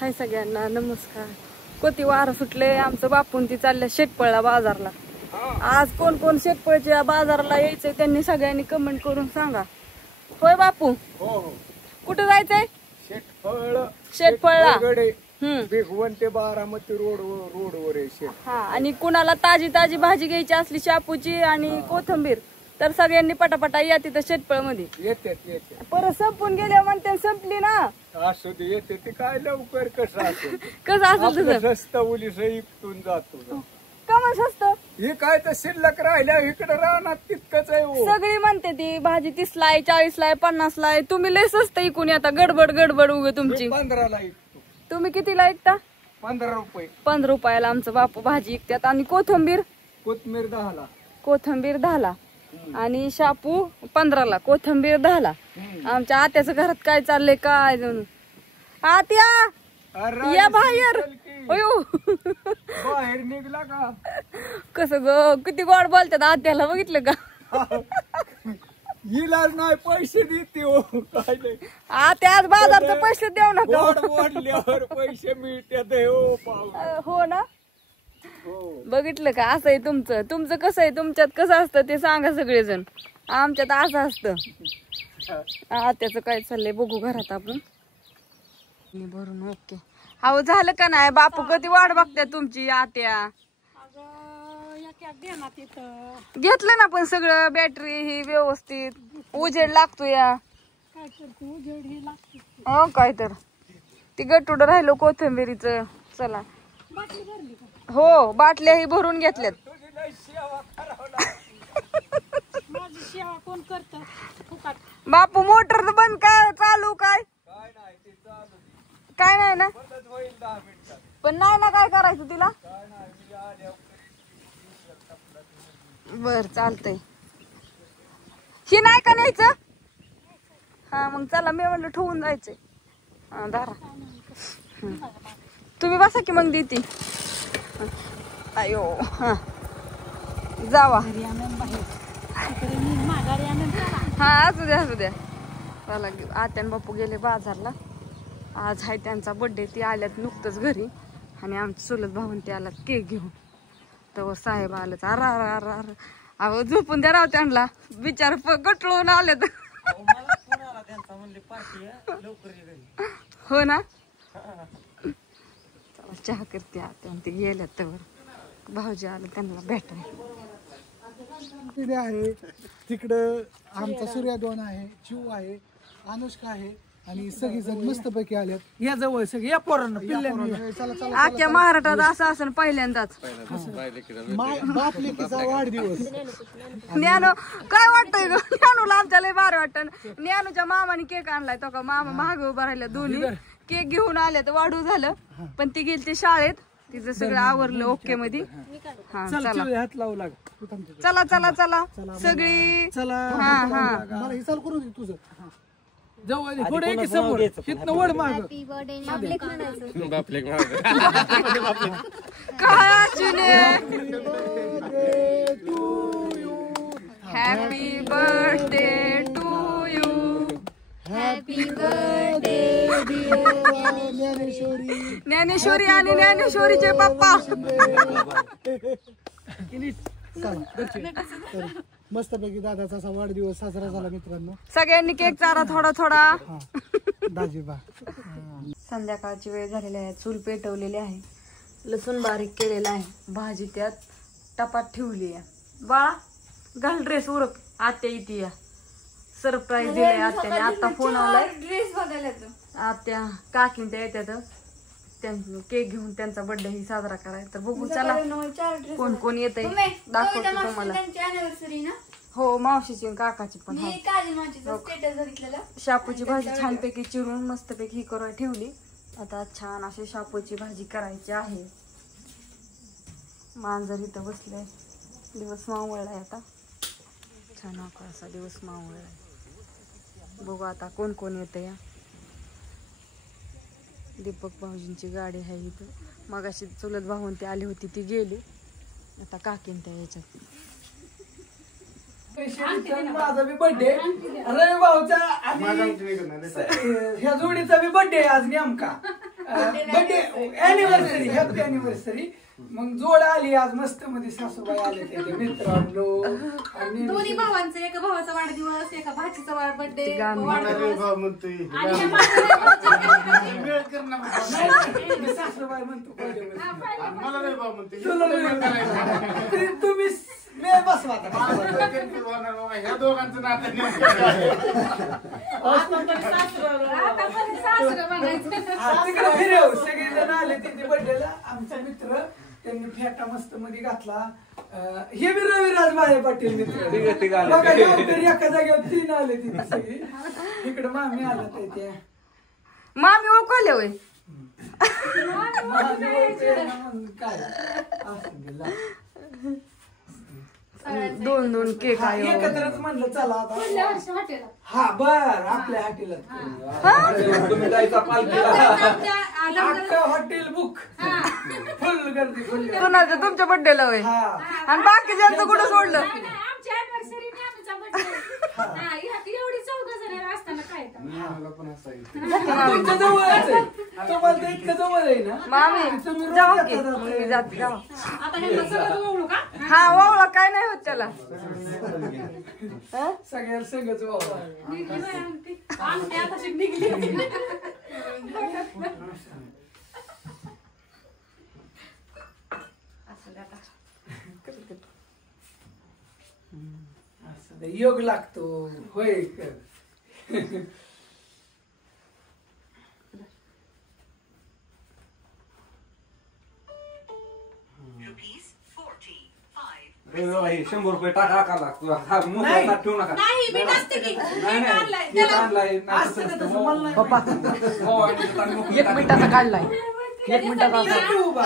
हाय सगळ्यांना नमस्कार. कोती वारं सुटले आमचं बापून ती चालल्या शेटपळला बाजारला. आज कोण कोण शेटपळच्या बाजारला यायचंय त्यांनी सगळ्यांनी कमेंट करून सांगा. होय बापू? हो. कुठं जायचंय? शेटपळला. भिगवण ते बारामती रोडवर आहे. हा, आणि कुणाला ताजी ताजी भाजी घ्यायची असली शापूची आणि कोथिंबीर तर सगळ्यांनी पटापटा या तिथं शेटपळ मध्ये. येते परत संपून गेल्या म्हणते संपली ना. असू दे, येते ते काय लवकर कसं असेल कसं असेल तुझं? स्वस्त उलीस इकतून जातो का मग स्वस्त? हे काय तर शिल्लक राहिल्या इकडे राहणार तितकंच आहे हो. सगळी म्हणते ती भाजी 30 ला आहे, 40 ला आहे, 50 ला आहे. तुम्ही लय स्वस्त इकून आता गडबड उगे तुमची. 15 ला इकतो. तुम्ही कितीला ऐकता? 15 रुपये. 15 रुपयाला आमचं बापू भाजी विकतात. आणि कोथिंबीर? कोथमीर 10 ला. कोथिंबीर 10 ला आणि शापू 15 ला, कोथिंबीर 10 ला. आमच्या आत्याचं घरात काय चाललंय काय जणू. आत्या या बाहेर. अयो बाहेर निघला का? कसं ग किती गोड बोलतात आत्याला, बघितलं का? इलाज नाही पैसे देते हो. काय नाही आत्या आज बाजारचे पैसे देऊ नका. वाढल्यावर पैसे मिळतात हो पाहू. हो ना, बघितलं का? असं आहे तुमचं. तुमचं कसं आहे? तुमच्यात कसं असतं ते सांगा सगळेजण. आमच्यात असं असतं. आत्याचं काय चाललंय बघू घरात आपण. भरून ओके. अहो झालं का नाही? बापू कधी वाट बघते तुमची आत्या. घेतलं ना पण सगळं, बॅटरी ही व्यवस्थित, उजेड लागतो या. हो काय तर ती गटुड राहिलो कोथिंबीरीच. चला हो, बाटल्या ही भरून घेतल्यात. बापू मोटर बंद काय चालू काय? काय नाही ना, पण नाही ना काय करायचं तिला. बर चालतंय. ही नाही का न्यायचं? हा मग चला, मी म्हणलं ठेवून जायचंय. हा दारा तुम्ही बसा की मग देते. अयो हा जावा. हा असू द्या. चला आत्या आणि बापू गेले बाजारला. आज आहे त्यांचा बर्थडे. ती आल्यात नुकतंच घरी आणि आमचं चुलत भाऊन ते आलात केक घेऊन. तर साहेब आलंच. अर अहो झोपून द्या राव त्यांना, बिचार गटळून आलेत. हो ना, चला चहा करते आता. ते गेल्यात तर भाऊजी आलं त्यांना भेटाय. आहे तिकडं आमचा सूर्या 2 आहे, चिव आहे, अनुष्का आहे आणि सगळी जण मस्तपैकी आल्यात. या जवळ सगळे या पोरांना पिल्ल्यांना. आख्या महाराष्ट्रात असं असेल पहिल्यांदाच. बाप लेकीचा वाढदिवस. ज्ञानू काय वाटतंय ग? ज्ञानूला आमच्या लय भारी वाटतं. ज्ञानूच्या मामाने केक आणलाय तो का. मामा महाग उभा राहिला, दोन्ही केक घेऊन आले तर वाढू झालं. पण ती गेली ते शाळेत, तिचं सगळं आवरलं ओके मध्ये. हा चला हात लावू लाग. चला चला चला सगळी. चला हा मला हे चालू करून दे तुझं. जवळ पुढे की समोर इथनं वड माग. काय अचूने happy birthday to you. Happy birthday Dnyaneshwari आणि ज्ञानेश्वरीचे पप्पा. मस्तपैकी दादाचा असा वाढदिवस साजरा झाला मित्रांनो. सगळ्यांनी केक चारा थोडा थोडा. दाजीबा संध्याकाळची वेळ झालेली आहे. चूल पेटवलेली आहे, लसूण बारीक केलेला आहे, भाजी त्यात टपात ठेवली आहे. बाळा घाल ड्रेस उरक, आत्या इथे या. सरप्राईज दिलाय आत्याने. आता फोन आलाय ड्रेस बघायला. आत्या काकीन त्या येतात केक घेऊन त्यांचा बर्थडे ही साजरा करायचा. तर बघू चला कोण कोण येतंय दाखवतो तुम्हाला. हो मावशीची आणि काकाची पण. शापूची भाजी छानपैकी चिरून मस्तपैकी ही करून ठेवली. आता छान अशी शापूची भाजी करायची आहे. मांजर इथं बसले. दिवस मावळलाय आता, छान असा दिवस मावळलाय. बघू आता कोण कोण येतं या. दीपक भाऊजींची गाडी आहे इथं. मगाशी चुलत भाऊन ती आली होती, ती गेली. आता काकीन त्या याच्यात. माझा बी बर्थडे रवी भाऊचा आणि ह्या जोडीचा बी बर्थडे आज नेमका. Birthday anniversary, happy anniversary. मग जोड आली आज मस्त मध्ये, सासूबाई आले त्याचे मित्रांनो आणि दोन्ही भावांचं, एका भावाचा वाढदिवस, एका भाचीचा बर्थडे मी सासूबाई म्हणतो तुम्ही बसवा ह्या दोघांचं नातं तिकडे फिरव. सगळेजण आले तिथे बर्थडेला. आमचा मित्र त्यांनी फेटा मस्त मध्ये घातला. हे बी रविराज बाळे पाटील मित्र बघा, एका जागेवर 3 आले तिथे सगळी. इकडे मामी आला त्या मामी ओळखले होय. काय असं गेला. 2 केक आहे. एकत्रच म्हणलं चला आता. पुढल्या वर्षी हॉटेल हा बर, आपल्या हॉटेलात तुम्ही जायचा अख्खं हॉटेल बुक, फुल गर्दी फुल. कोणाचं तुमच्या बर्थडेला होय. हा आणि बाकीच्यांचं कुठं सोडलं. आमच्या अॅनिव्हर्सरी आमचा बर्थडे एवढी 14 जण असताना काय तुमच्या जवळच आहे. तुम्हाला तर इतकं जवळ आहे ना. मामी तुम्ही रोज जाऊ की जाता मी जाते जाऊ. आता हे सगळं ओळखू का? हा वावळा काय नाही होत त्याला. सगळ्याला संगच वावा. निघली बाई आमटी आता शिक निघली. असं ते योग लागतो होय कर. ₹100 टाका ठेवू नका. नाही मी नसते की नाही आणलाय. नाही आणलाय असं का तसं मला नाही. पप्पा 1 मिनिटाचा काढलाय. 1 मिनिटाचा त्यासाठी उभा.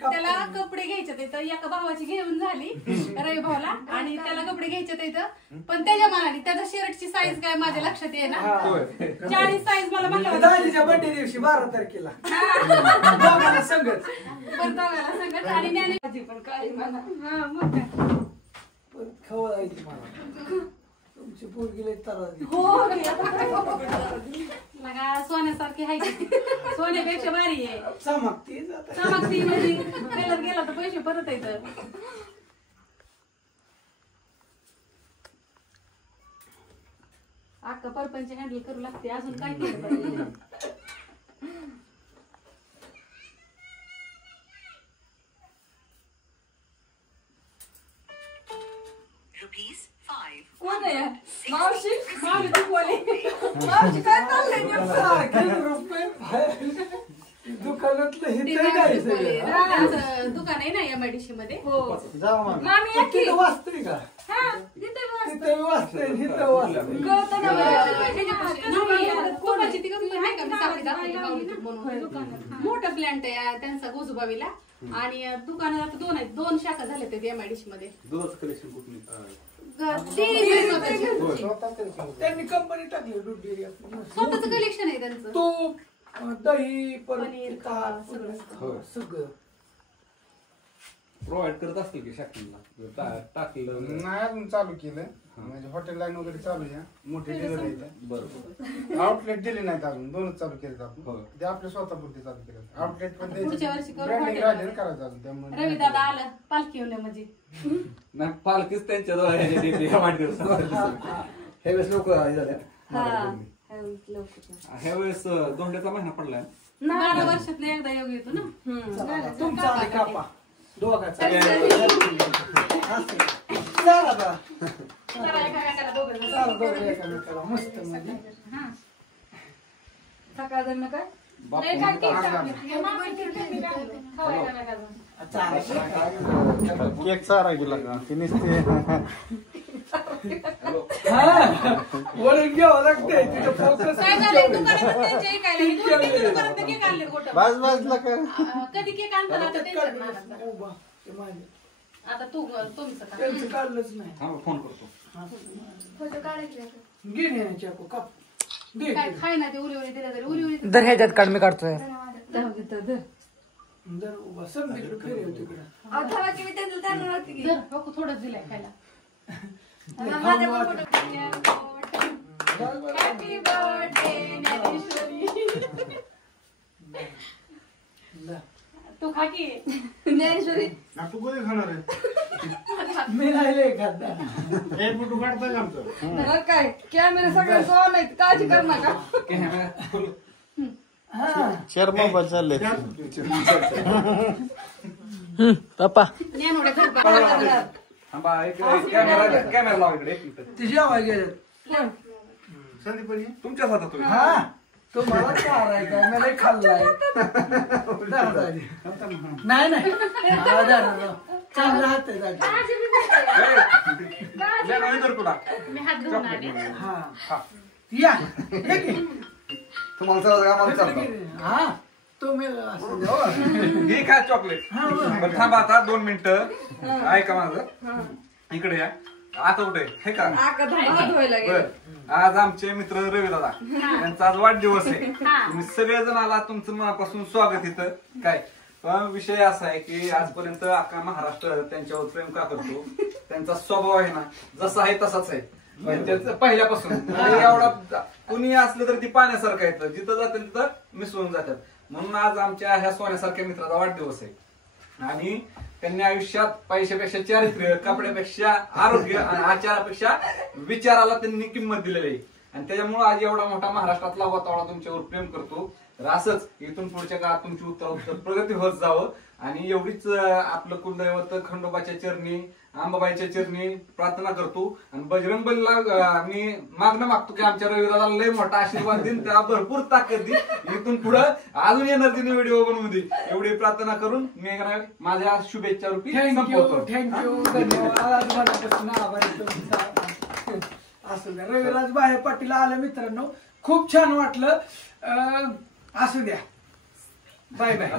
त्याला कपडे घ्यायचे तिथं. एका भावाची घेऊन झाली रवी भाऊला, आणि त्याला कपडे घ्यायचे तिथं. पण त्याच्या मनाने त्याच्या शर्टची साईज काय माझ्या लक्षात ये ना. 40 साईज मला म्हणलं होतं. दाजीच्या बर्थडे दिवशी 12 तारखेला दोघांना संगत. पण दोघांना संगत आणि ज्ञानी पण काळी म्हणा. हा मग काय. पण खवळायची मला. तुमची पोरगी लई त्रास देते. हो लगा सोन्यासारखी आहे की. सोन्यापेक्षा भारी आहे. चमकती जात. चमकती म्हणजे कलर गेला तर पैसे परत येतात. अक्का परपंच हँडल करू लागते. अजून काय केलं पाहिजे. कोण आहे मावशी? मावशी तू बोले. मावशी काय चाललंय? सारखेच रुपये बाहेर. दुकानातलं हे तर काय सगळं. त्यांचं दुकान आहे ना MIDC मध्ये. हो मामी किती वाजतोय का? हा तिथे बस. तिथं वाजतोय, इथं वाजतोय. कोणाची ती कंपनी आहे का मी साखळी दाखवली माऊलीतून म्हणून. मोठं प्लांट आहे त्यांचा गोजूबावीला. आणि दुकानात आता 2 आहेत. 2 शाखा झाल्या त्या MIDC मध्ये. दुधाचं कलेक्शन कुठली त्यांनी कंपनी टाकली दूध डेअरी. स्वतःच कलेक्शन आहे त्यांचं. तूप, दही, पनीर, ताक, होय. सगळं प्रोव्हाइड करत असतील की शाखेला टाकलं. नाही अजून चालू केलं. म्हणजे हॉटेल लाईन वगैरे चालू आहे. मोठे डिलर आहेत. बरोबर. आउटलेट दिले नाहीत अजून. 2च चालू केलेत आपण. हो. ते आपल्या स्वतःपुरते चालू केले. आउटलेट पण पुढच्या वर्षी करू ब्रँडिंग हॉटेल. राहिले करायचं अजून. त्यामुळे रवी दादा आलं पालखी येऊन म्हणजे. नाही पालखीच त्यांच्या ह्यावेळेस लोक झाल्या. ह्यावेळेस दोंड्याचा महिना पडलाय. 12 वर्षात एकदा योग येतो ना. तुमचा आधी कापा दोघाचा. मस्त मध्ये सकाळ जण काय केक चारा गेला का ते नुसते वळून घ्यावं लागतंय तिथं फोकस. काय झालंय दुकानात त्यांच्या ऐकायला. हे 2-3 दुकानात केक आणले गोठा. बस बसला का कधी केक आणताना आता त्यांच्यात नानाचा. उभा ते माझे. आता तुमचं का? त्यांचं काढलंच नाही. फोन करतो. घे ना चाकू काप दे. काय खाय ना ते उली दिल्या तरी उली दर ह्याच्यात काढ मी काढतोय. जर उभा सब तिकडे फिरेव तिकडं. थोडंच दिलंय खायला. Happy birthday Dnyaneshwari. तू खा की ज्ञानेश्वरी तू कधी खाणार आहे मी राहिले खाता हे फोटो काढताय का आमचं मग काय कॅमेरा सगळ्यांचं ऑन आहेत काळजी कर नका शेअर मोबाईल चालले पप्पा ज्ञानोडे घर थांबा, इकडे कॅमेरा लावा इकडे एक मिनिट. तिची आवाज गेले संदीपनी तुमच्याच हातात तुम्ही. हा तो मला चारायचा मला खाल्लाय नाही नाही चांगला हात आहे त्याचा. नाही तर तुला मी हात धुवून आले हा या हे घे. तुम्हाला चालतं का? मला चालतं. हा तुम्ही असं द्या, हो. हे काय चॉकलेट. हा, बरं. बरं थांबा आता 2 मिनिटं ऐका माझं. इकडे या. आता कुठे हे का धुवायला गेलं. बर आज आमचे मित्र रवी दादा त्यांचा आज वाढदिवस आहे. तुम्ही सगळेजण आला, तुमचं मनापासून स्वागत इथं. काय पण विषय असा आहे की आजपर्यंत अख्खा महाराष्ट्र त्यांच्यावर प्रेम का करतो. त्यांचा स्वभाव आहे ना जसा आहे तसाच आहे. म्हणजे त्याचं पहिल्यापासून म्हणजे एवढा कुणी असलं तर ती पाण्यासारखं येतं, जिथं जातं तिथं मिसळून जातात. म्हणून आज आमच्या ह्या सोन्यासारख्या मित्राचा वाढदिवस आहे. आणि त्यांनी आयुष्यात पैशापेक्षा चारित्र्य, कपड्यापेक्षा आरोग्य आणि आचारापेक्षा विचाराला त्यांनी किंमत दिलेली आहे. आणि त्याच्यामुळे आज एवढा मोठा महाराष्ट्रातला वातावरण तुमच्यावर प्रेम करतो. तर असंच इथून पुढच्या काळात तुमची उत्तर प्रगती होत जावं. आणि एवढीच आपलं कुलदैवत खंडोबाच्या चरणी, अंबाबाईच्या चरणी प्रार्थना करतो. आणि बजरंग बलीला मी मागणं मागतो की आमच्या रविदादाला लय मोठा आशीर्वाद देईन, त्याला भरपूर ताकद देईन, इथून पुढं अजून एनर्जीने व्हिडिओ बनवून देईन. एवढी प्रार्थना करून मी माझ्या शुभेच्छा रूपी संपवतो. थँक्यू धन्यवाद. मनापासून आभारी तुमचा. असू द्या. रविराज बाहे पाटील आले मित्रांनो, खूप छान वाटलं. असू द्या. Bye bye.